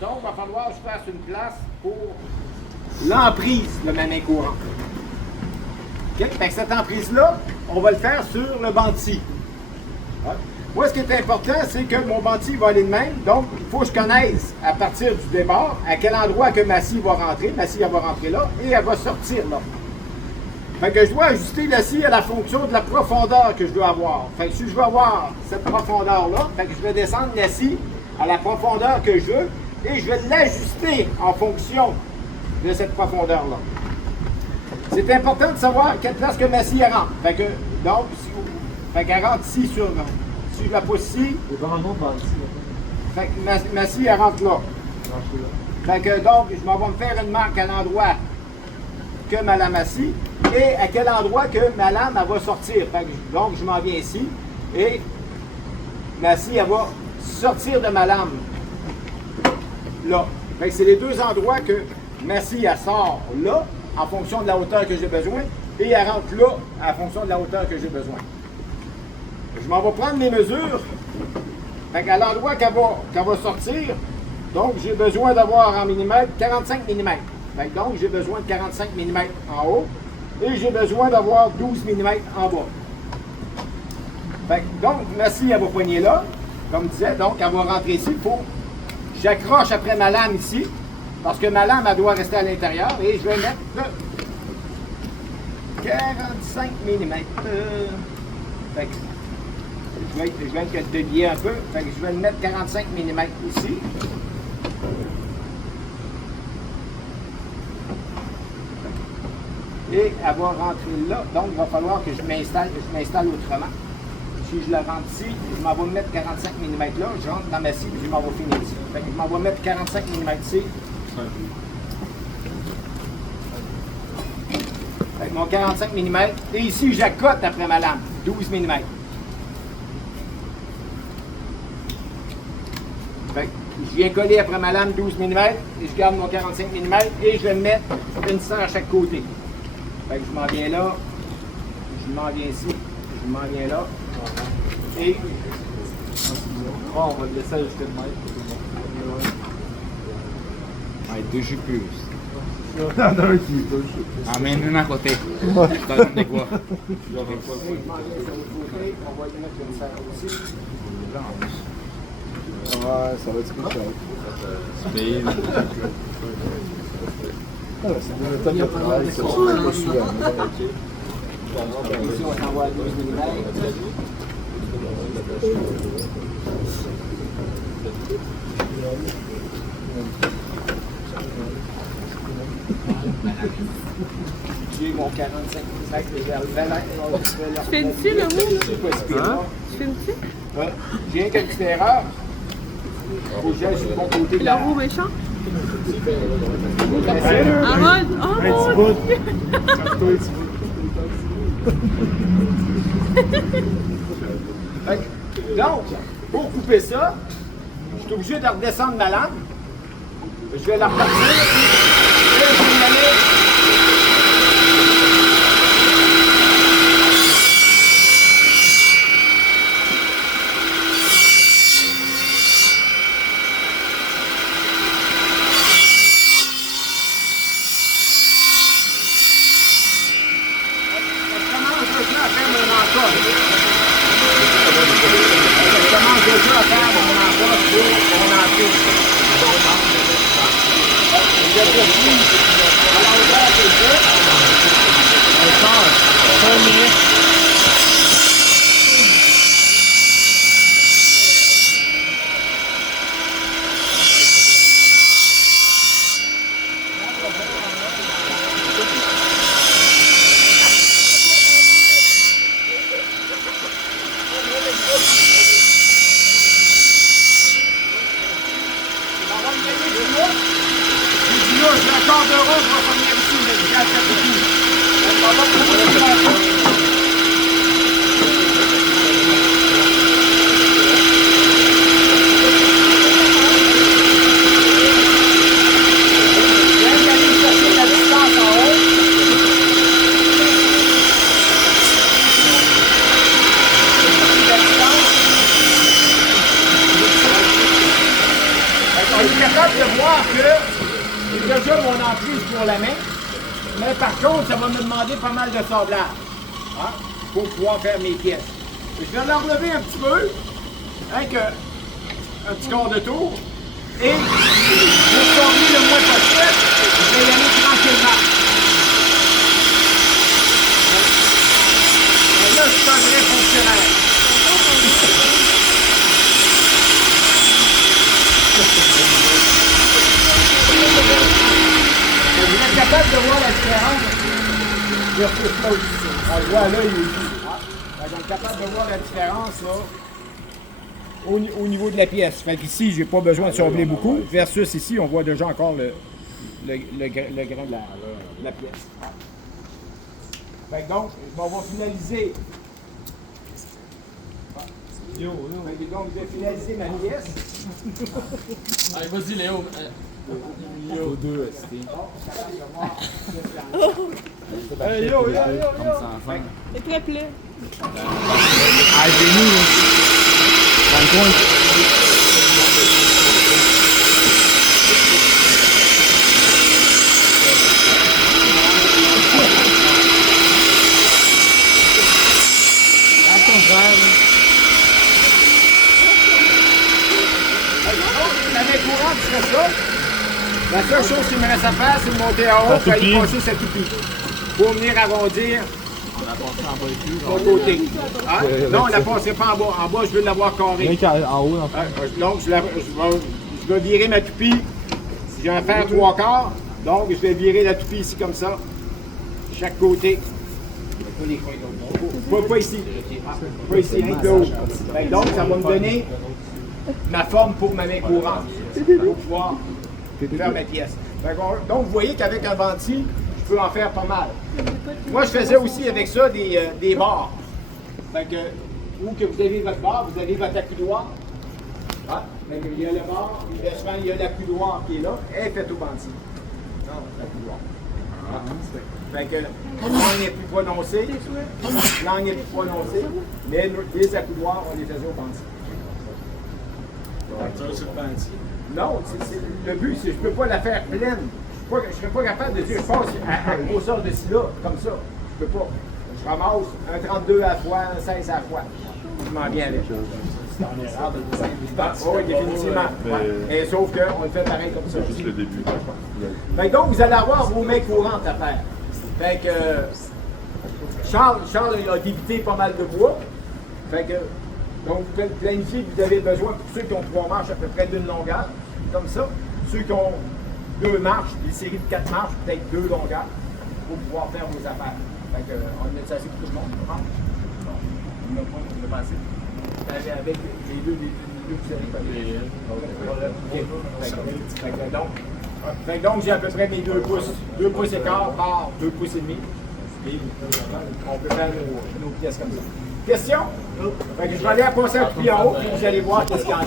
Donc, il va falloir que je fasse une place pour l'emprise de ma main courante. Okay? Fait que cette emprise-là, on va le faire sur le banc-ci. Ouais. Moi, ce qui est important, c'est que mon banc-ci va aller de même. Donc, il faut que je connaisse, à partir du départ, à quel endroit que ma scie va rentrer. Ma scie, elle va rentrer là et elle va sortir là. Fait que je dois ajuster la scie à la fonction de la profondeur que je dois avoir. Fait que si je veux avoir cette profondeur-là, fait que je vais descendre la scie à la profondeur que je veux et je vais l'ajuster en fonction de cette profondeur-là. C'est important de savoir quelle place que ma scie rentre. Fait que, donc, fait qu'elle rentre ici sur... Si je la pousse ici... Fait que ma scie, elle rentre là. Fait que donc, je m'en vais me faire une marque à l'endroit que ma lame assis et à quel endroit que ma lame elle va sortir. Fait que, donc, je m'en viens ici et ma scie, elle va sortir de ma lame là. Fait que c'est les deux endroits que ma scie, elle sort là en fonction de la hauteur que j'ai besoin et elle rentre là en fonction de la hauteur que j'ai besoin. Je m'en vais prendre mes mesures. Fait qu'à l'endroit qu'elle va sortir, donc j'ai besoin d'avoir en millimètres 45 mm. Fait que donc j'ai besoin de 45 mm en haut et j'ai besoin d'avoir 12 mm en bas. Fait que donc ma scie, elle va poigner là, comme je disais, donc elle va rentrer ici. J'accroche après ma lame ici, parce que ma lame, elle doit rester à l'intérieur et je vais mettre 45 mm. Fait que je vais être dévier un peu. Fait que je vais le mettre 45 mm ici. Et elle va rentrer là. Donc, il va falloir que je m'installe autrement. Si je la rentre ici, je m'en vais mettre 45 mm là. Je rentre dans ma scie et je m'en vais finir ici. Fait que je m'en vais mettre 45 mm ici. Fait que mon 45 mm. Et ici, j'accote après ma lame. 12 mm. Fait que je viens coller après ma lame 12 mm et je garde mon 45 mm et je vais mettre une serre à chaque côté. Fait que je m'en viens là, je m'en viens ici, je m'en viens là. Et on va le laisser ajuster le mètre. Ai deux jupus. Non, qui est touché. Amène une à côté. T'as de quoi? on va y mettre une serre aussi. Ouais, ça va être cool. Speed. C'est des méthodes de travail, ça, c'est pas souvent. Ici, on s'envoie à 12 mm. J'ai mon 45 mm vers le bel. Tu fais dessus, le roux, là? Hein? Tu fais dessus? Ouais. J'ai une petite erreur. Faut que j'aille sur le bon côté de Le roux méchant? la... Arrête! Oh mon Dieu! Donc, pour couper ça, je suis obligé de redescendre ma lame. Je vais la repartir. Et je vais y aller. je suis capable de voir que j'ai déjà mon emprise pour la main, mais par contre, ça va me demander pas mal de sablage pour pouvoir faire mes pièces. Je vais l'enlever un petit peu, avec un petit quart de tour, et pour sortir le moins possible, je vais y aller tranquillement. Et là, je suis un vrai fonctionnaire. Vous êtes capable de voir la différence? On le voit à l'œil aussi. On est capable de voir la différence là, au niveau de la pièce. Fait qu'ici, je n'ai pas besoin de sabler beaucoup. Versus ici, on voit déjà encore le grain de la pièce. Fait que donc, on va finaliser. Fait que donc, je vais finaliser ma pièce. Allez, vas-y, Léo. Léo 2, ST. Hey, yo, yo, yo. C'est très plat. Ah, j'ai mis, dans le coin. La main courante serait ça. La seule chose qu'il me reste à faire, c'est de monter en haut et aller passer sa toupie. Pour venir arrondir mon côté. Hein? Non, on ne la passerait pas en bas. En bas, je veux l'avoir carré. En haut, dans le fond. Donc, je vais virer ma toupie. Si j'ai à faire 3/4, donc je vais virer la toupie ici comme ça. Chaque côté. Pas ici. Pas ici, rien que haut. Donc, ça va me donner ma forme pour ma main courante. Pour pouvoir faire mes pièces. Donc, vous voyez qu'avec un venti, je peux en faire pas mal. Moi, je faisais aussi avec ça des barres. Fait que, où que vous avez votre barre, vous avez votre accoudoir. Ah, il y a le bar, il y a l'accoudoir qui est là. Elle est faite au venti. Non, l'accoudoir. Fait que l'angle n'est plus prononcé, l'angle n'est plus prononcé, mais les accoudoirs, on les faisait au venti. Non, le but, c'est que je ne peux pas la faire pleine. Je ne serais pas capable de dire, je passe à grosseur de ci là, comme ça. Je ne peux pas. Je ramasse un 32 à la fois, un 16 à la fois. Je m'en viens avec. Oui, définitivement. Ouais. Et sauf qu'on le fait pareil comme ça. Juste le début. Fait que donc, vous allez avoir vos mains courantes à faire. Fait que Charles a débité pas mal de bois. Fait que, donc, vous planifiez que vous avez besoin, pour ceux qui ont 3 marches, à peu près d'une longueur, comme ça. Ceux qui ont 2 marches, des séries de 4 marches, peut-être 2 longueurs, pour pouvoir faire vos affaires. Fait que, on met ça assez pour tout le monde. On n'a pas assez. Avec les deux vous savez donc j'ai à peu près mes 2 pouces. 2 pouces et quart par 2 pouces et demi. Et on peut faire nos pièces comme ça. Question? Fait que je vais aller passer un coup en haut et vous allez voir qu'est-ce qu'il y en a.